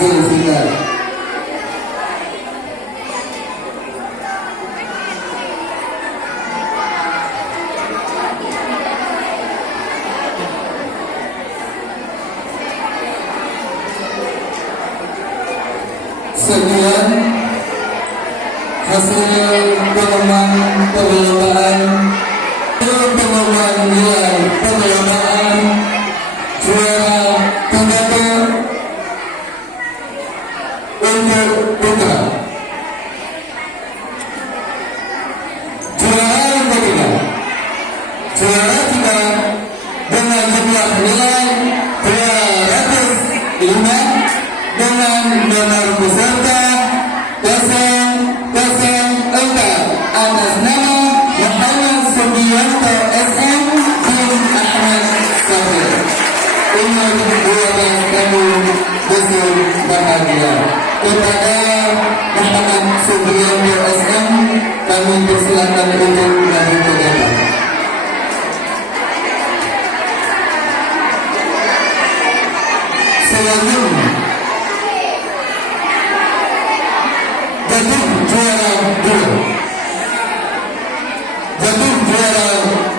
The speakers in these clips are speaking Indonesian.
Zulfikar. Sekian hasil pengumuman perlombaan nilai perlombaan juara pidato untuk putra. Juara yang ketiga, juara tiga dengan jumlah nilai 205 dengan nomor peserta 004 atas nama Muhammad Subianto SM bin Ahmad Safir. Umur 12 tahun, besar bahagia. Kepada Muhammad Subianto SM kami persilakan untuk maju ke depan. Selanjutnya Jatim juara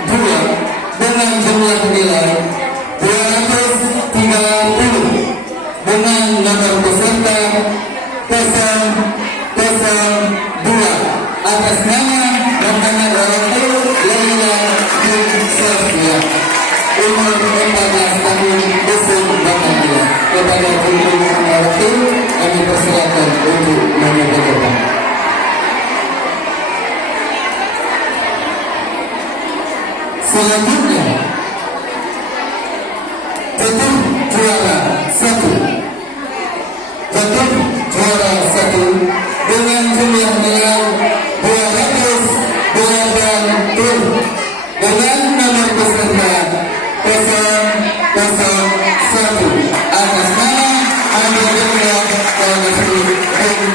2 dengan jumlah nilai 230 dengan nomor peserta 002 atas nama Muhammad Rasul Laila bin Sofia. Umur 14 tahun, besar bahagia. Kepada Ibu Rasul kami persilakan untuk maju ke depan. Selanjutnya Jatim juara 1 dengan jumlah nilai 220 dengan nomor peserta 001 atas nama Alhamdulillah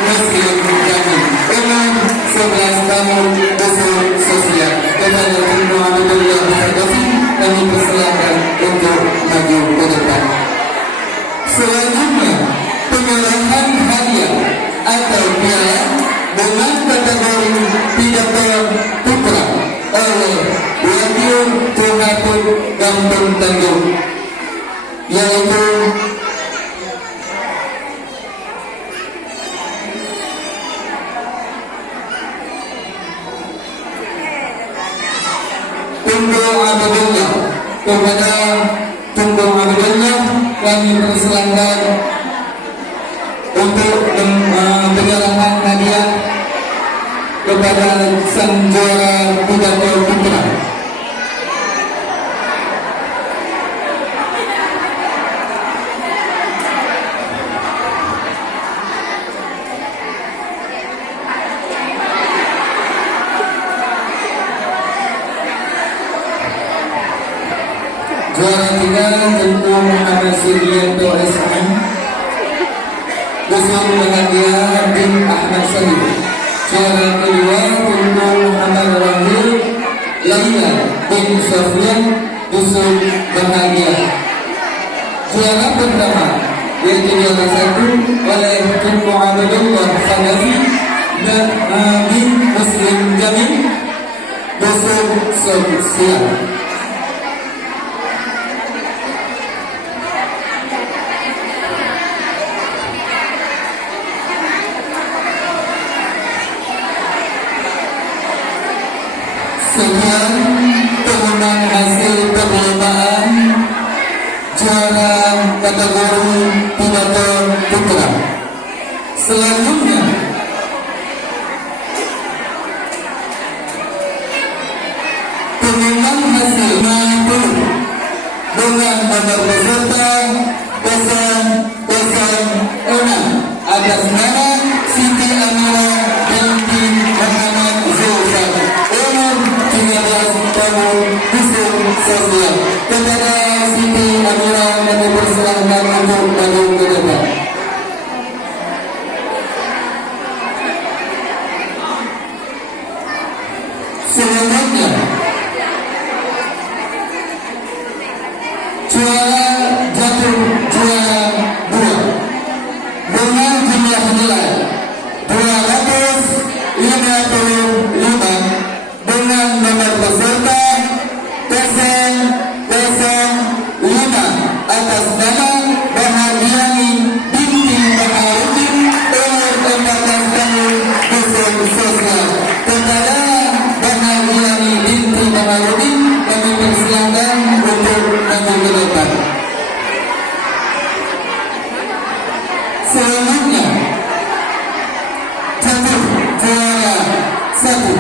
Muslim Kami. Umur 11 tahun, besar sosial. Kepada Ibu Alhamdulillah kami persilakan untuk maju ke depan. Selanjutnya penyerahan hadiah atau piala dengan kategori pidato putra oleh Radio Tuhatun Kampung Tangguh, yaitu Tunggul Abdullah. Kepada Tunggul Abdullah kami persilakan untuk penyerahan hadiah kepada sang juara pidato putra. Juara 3 tentu Muhammad Subianto SM, besar bahagia bin Ahmad Salim. Juara kedua tentu Muhammad Rahil Laila bin Sofyan, besar bahagia. Juara pertama yaitu juara 1 oleh Tunku Abdullah Hanafi bin Muslim Jamil, besar sosial. Sekian pengumuman hasil perlombaan juara kategori pidato putra. Selanjutnya pengumuman hasil 50 dengan nomor peserta 006 atas nama Siti Amira binti Muhammad Zulfan. Umur 13 tahun, besar sosial. Kepada Siti Amira kami persilahkan untuk maju ke depan. jumlah nilai 255 dengan nomor peserta 005 atas nama Bahagiani binti Baharudin umur 14 tahun dusun sosial. Kepada Bahagiani binti Baharudin kami persilakan untuk maju ke depan. Selanjutnya jatuh juara satu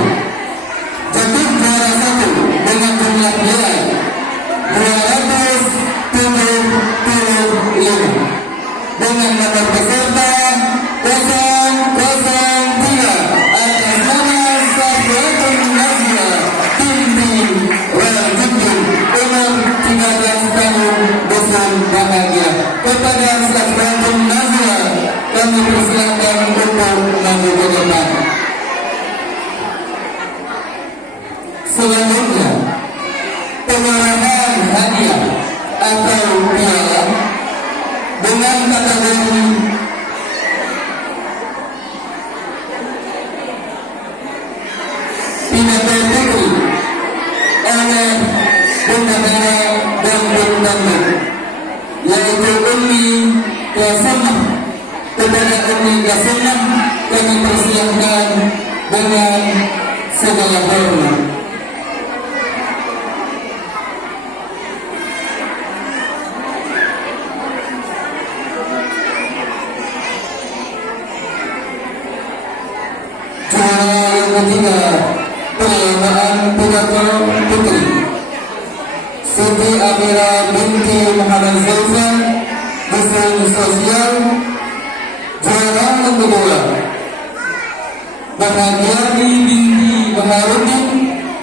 dengan jumlah nilai 275 dengan nomor peserta 003 atas nama Safiatun Nazia binti Waljudin umur 13 tahun dusun Bahagia. Kepada Safiatun Nazia kami persilakan untuk maju ke depan. Selanjutnya penyerahan hadiah atau piala dengan kategori pidato putri oleh Bunda Dara dan Bunda Nur, yaitu Umi Kasumah. Kepada Umi Kasumah kami persilakan dengan segala hormat. Ketiga, penerimaan pidato putri Siti Amira binti Muhammad Zaifan dusun sosial. Juara yang kedua Bahagiani binti Baharudin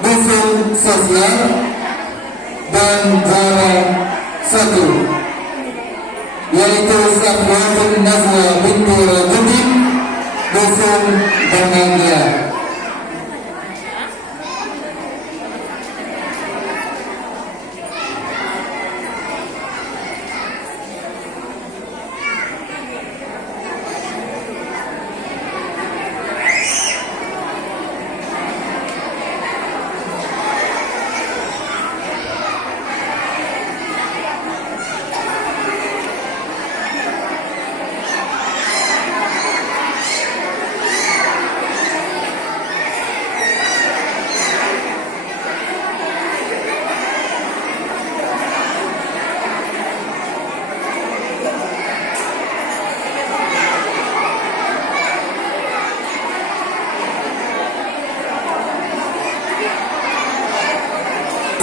dusun sosial. Dan juara satu yaitu Safiatun Nazwa binti Waljudin dusun Bahagia.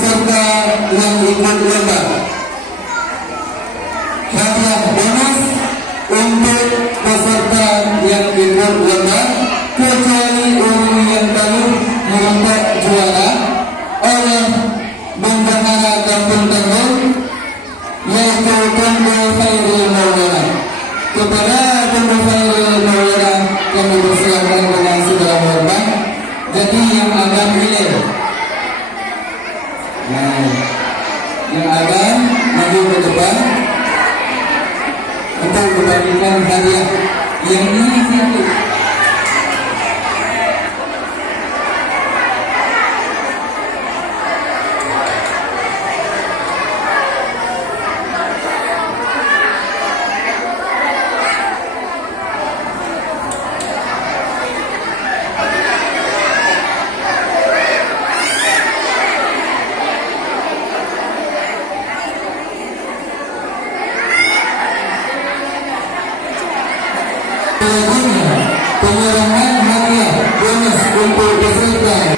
Serta yang ikut lomba hadiah bonus untuk peserta yang ikut lomba kecuali Umi yang baru merombak juara oleh Bendahara Kampung Tenggung, yaitu Tumbu Khairul Maulana. Kepada Tumbu Khairul Maulana kami persilakan dengan segala hormat. Jadi yang akan pilih yang akan maju ke depan untuk membagikan hadiah yang ini satu. Penyerahan hadiah bonus untuk peserta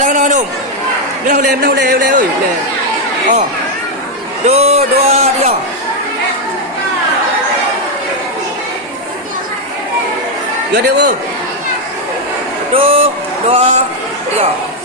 Lang na nom. Dah boleh oi. Oh. Dua dia. Dua dia. Dua, tiga.